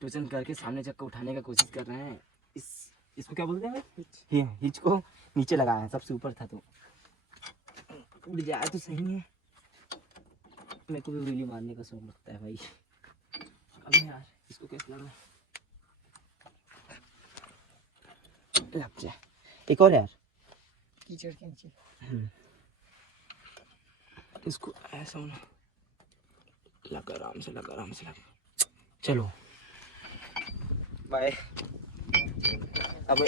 Tuition करके सामने चक्कर उठाने का कोशिश कर रहे हैं। इसको क्या बोलते हैं? हिच को नीचे लगाया है, सबसे ऊपर था तो उड़ जाए तो सही है। मेरे को भी उंगली मारने का शौक लगता है भाई। अबे यार इसको कैसे लगा, लग जाए। एक और यार कीचड़ के नीचे इसको ऐसा होना, लगा आराम से, लगा आराम से, लगा। चलो बाय। अब